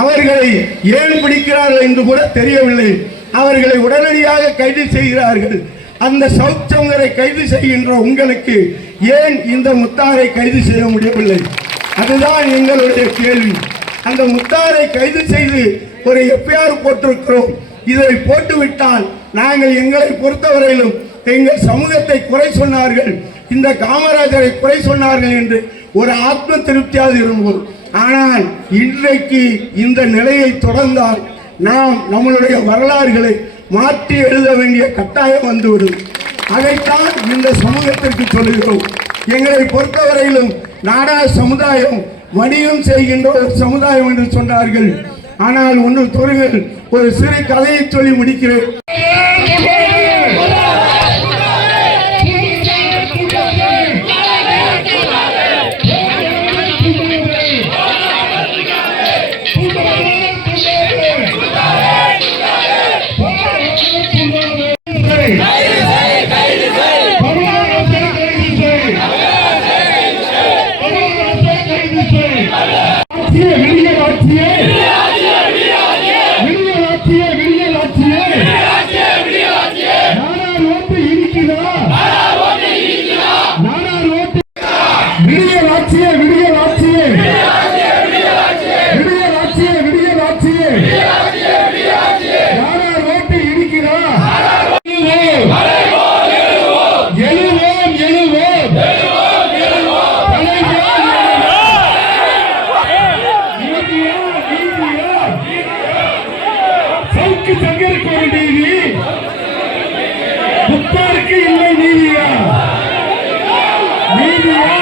அவர்களை ஏன் பிடிக்கிறார்கள் என்று கூட தெரியவில்லை. அவர்களை உடனடியாக கைது செய்கிறார்கள். அந்த சவுச்சங்கரை கைது செய்கின்ற உங்களுக்கு ஏன் இந்த முத்தாரை கைது செய்ய முடியவில்லை? அதுதான் எங்களுடைய கேள்வி. அந்த முத்தாரை கைது செய்து ஒரு எஃப்ஐஆர் போட்டிருக்கிறோம். இதை போட்டுவிட்டால் நாங்கள் எங்களை பொறுத்தவரையிலும் எங்கள் சமூகத்தை குறை சொன்னார்கள், இந்த காமராஜரை குறை சொன்னார்கள் என்று ஒரு ஆத்ம திருப்தியாக இருந்தோம். ஆனால் இன்றைக்கு இந்த நிலையை தொடர்ந்தால் நாம் நம்மளுடைய வரலாறுகளை மாற்றி எழுத வேண்டிய கட்டாயம் வந்துவிடும். அதைத்தான் இந்த சமூகத்திற்கு சொல்லுகிறோம். எங்களை பொறுத்தவரையிலும் நாடார் சமுதாயம் வணிகம் செய்கின்ற ஒரு சமுதாயம் என்று சொன்னார்கள். ஆனால் ஒன்று தோறுகள் ஒரு சிறு கதையை சொல்லி முடிக்கிறேன். முத்தாருக்கு இல்லை நீதியா? நீதியா?